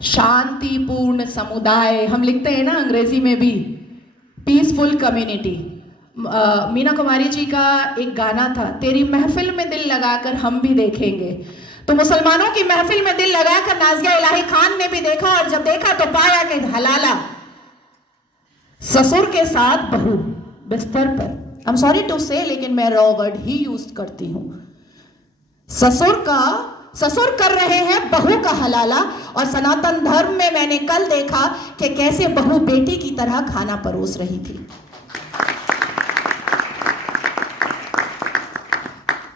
शांतिपूर्ण समुदाय हम लिखते हैं ना अंग्रेजी में भी, पीसफुल कम्युनिटी। मीना कुमारी जी का एक गाना था, तेरी महफिल में दिल लगाकर हम भी देखेंगे। तो मुसलमानों की महफिल में दिल लगाकर नाज़िया इलाही खान ने भी देखा, और जब देखा तो पाया कि हलाला ससुर के साथ बहू बिस्तर पर, आई एम सॉरी टू से, लेकिन मैं रॉ वर्ड ही यूज करती हूं। ससुर कर रहे हैं बहू का हलाला। और सनातन धर्म में मैंने कल देखा कि कैसे बहू बेटी की तरह खाना परोस रही थी।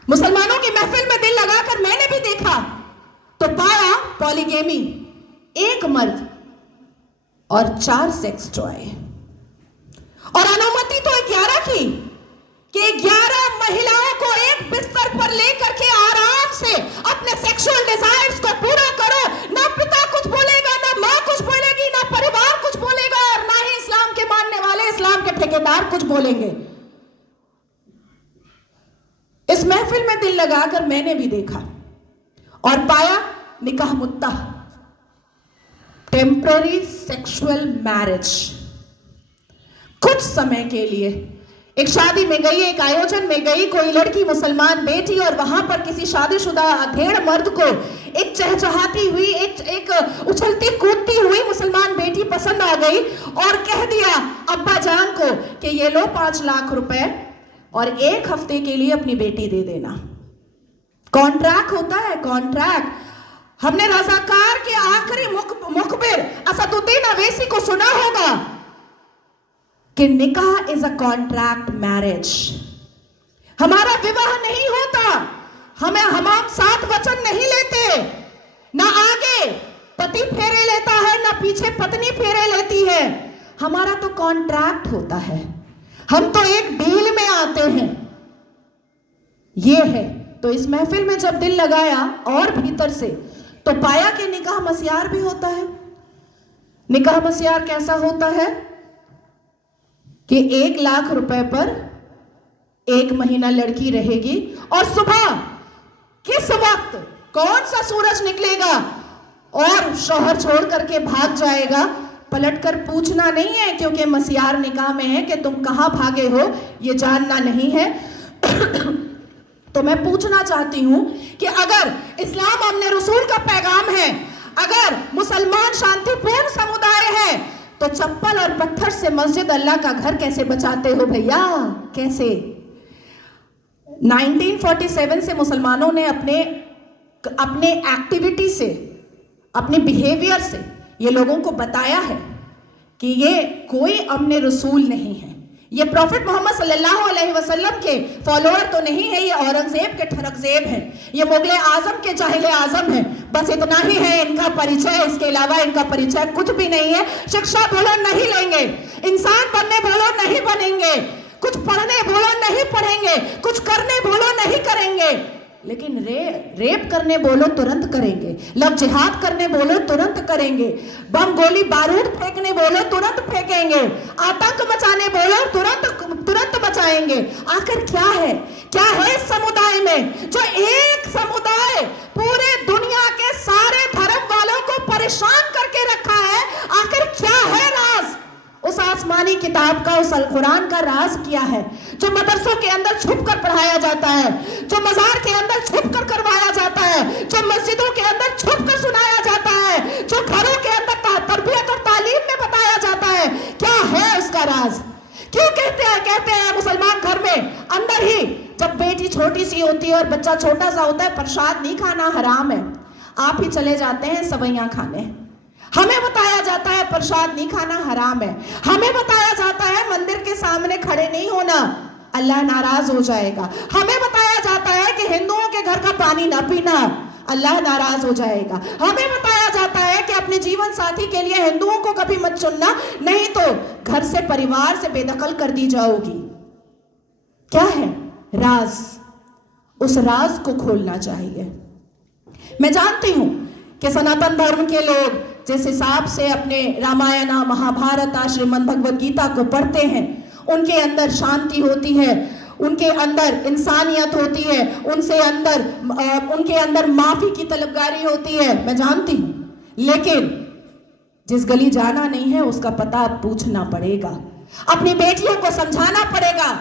मुसलमानों की महफिल में दिल लगाकर मैंने भी देखा तो पाया पॉलीगेमी, एक मर्द और 4 सेक्स टॉय। और अनुमति तो 11 की, कि 11 महिलाओं को एक बिस्तर पर लेकर के आराम से अपने सेक्सुअल डिजायर्स को पूरा करो। ना पिता कुछ बोलेगा, ना मां कुछ बोलेगी, ना परिवार कुछ बोलेगा, और ना ही इस्लाम के मानने वाले, इस्लाम के ठेकेदार कुछ बोलेंगे। इस महफिल में दिल लगाकर मैंने भी देखा और पाया निकाह मुत्ता, टेम्पररी सेक्सुअल मैरिज। कुछ समय के लिए एक शादी में गई, एक आयोजन में गई, कोई लड़की मुसलमान बेटी, और वहां पर किसी शादीशुदा अधेड़ मर्द को एक चहचहाती हुई, एक उछलती कूदती हुई मुसलमान बेटी पसंद आ गई, और कह दिया अब्बा जान को कि ये लो 5 लाख रुपए और 1 हफ्ते के लिए अपनी बेटी दे देना। कॉन्ट्रैक्ट होता है, कॉन्ट्रैक्ट। हमने रजाकार के आखिरी मुखबिर असदुद्दीन अवैसी को सुना होगा कि निकाह इज अ कॉन्ट्रैक्ट मैरिज। हमारा विवाह नहीं होता, हम 7 वचन नहीं लेते, ना आगे पति फेरे लेता है, ना पीछे पत्नी फेरे लेती है। हमारा तो कॉन्ट्रैक्ट होता है, हम तो एक डील में आते हैं। ये है। तो इस महफिल में जब दिल लगाया और भीतर से, तो पाया कि निकाह मस्यार भी होता है। निकाह मस्यार कैसा होता है कि 1 लाख रुपए पर 1 महीना लड़की रहेगी, और सुबह किस वक्त कौन सा सूरज निकलेगा और शौहर छोड़ करके भाग जाएगा, पलटकर पूछना नहीं है, क्योंकि मस्यार निकाह में है कि तुम कहां भागे हो ये जानना नहीं है। तो मैं पूछना चाहती हूं कि अगर इस्लाम हमने रसूल का पैगाम है, अगर मुसलमान शांतिपूर्ण समुदाय है, तो चप्पल और पत्थर से मस्जिद अल्लाह का घर कैसे बचाते हो भैया? कैसे? 1947 से मुसलमानों ने अपने एक्टिविटी से, अपने बिहेवियर से ये लोगों को बताया है कि ये कोई अमने रसूल नहीं है, ये प्रॉफिट मोहम्मद सल्लल्लाहु अलैहि वसल्लम के फॉलोअर तो नहीं है, ये औरंगजेब के ठरकजेब हैं, ये मुगले आजम के जाहिले आजम हैं। बस इतना ही है इनका परिचय, इसके अलावा इनका परिचय कुछ भी नहीं है। शिक्षा बोलो नहीं लेंगे, इंसान बनने बोलो नहीं बनेंगे, कुछ पढ़ने बोलो नहीं पढ़ेंगे, कुछ करने बोलो नहीं करेंगे, लेकिन रेप करने बोलो तुरंत करेंगे, लव जिहाद करने बोलो तुरंत करेंगे, बम गोली बारूद फेंकने बोलो तुरंत फेंकेंगे, आतंक मचाने बोलो तुरंत मचाएंगे। आखिर क्या है इस समुदाय में, जो एक समुदाय पूरे दुनिया के सारे धर्म वालों को परेशान करके रखा है? आखिर क्या है राज उस आसमानी किताब का, उस अल कुरान का? राज क्या है जो मदरसों के अंदर छुप कर पढ़ाया जाता है, जो मजार के अंदर छुप कर करवाया जाता है, जो मस्जिदों के अंदर छुप कर सुनाया जाता है, जो घरों के अंदर तरबियत और तालीम में बताया जाता है? क्या है उसका राज? क्यों कहते हैं मुसलमान घर में अंदर ही, जब बेटी छोटी सी होती है और बच्चा छोटा सा होता है, प्रसाद नहीं खाना हराम है, आप ही चले जाते हैं सवैयां खाने। हमें बताया जाता है प्रसाद नहीं खाना हराम है, हमें बताया जाता है मंदिर के सामने खड़े नहीं होना, अल्लाह नाराज हो जाएगा, हमें बताया जाता है कि हिंदुओं के घर का पानी ना पीना, अल्लाह नाराज हो जाएगा, हमें बताया जाता है कि अपने जीवन साथी के लिए हिंदुओं को कभी मत चुनना, नहीं तो घर से, परिवार से बेदखल कर दी जाओगी। क्या है राज? उस राज को खोलना चाहिए। मैं जानती हूं कि सनातन धर्म के लोग जिस हिसाब से अपने रामायण, महाभारत, श्रीमद् भगवद गीता को पढ़ते हैं, उनके अंदर शांति होती है, उनके अंदर इंसानियत होती है, उनके अंदर माफी की तलबगारी होती है, मैं जानती हूं। लेकिन जिस गली जाना नहीं है उसका पता अब पूछना पड़ेगा। अपनी बेटियों को समझाना पड़ेगा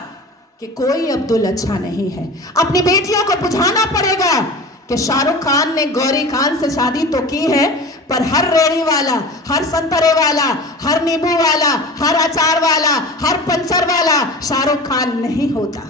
कि कोई अब्दुल अच्छा नहीं है। अपनी बेटियों को बुझाना पड़ेगा कि शाहरुख खान ने गौरी खान से शादी तो की है, पर हर रेड़ी वाला, हर संतरे वाला, हर नींबू वाला, हर अचार वाला, हर पंचर वाला शाहरुख खान नहीं होता।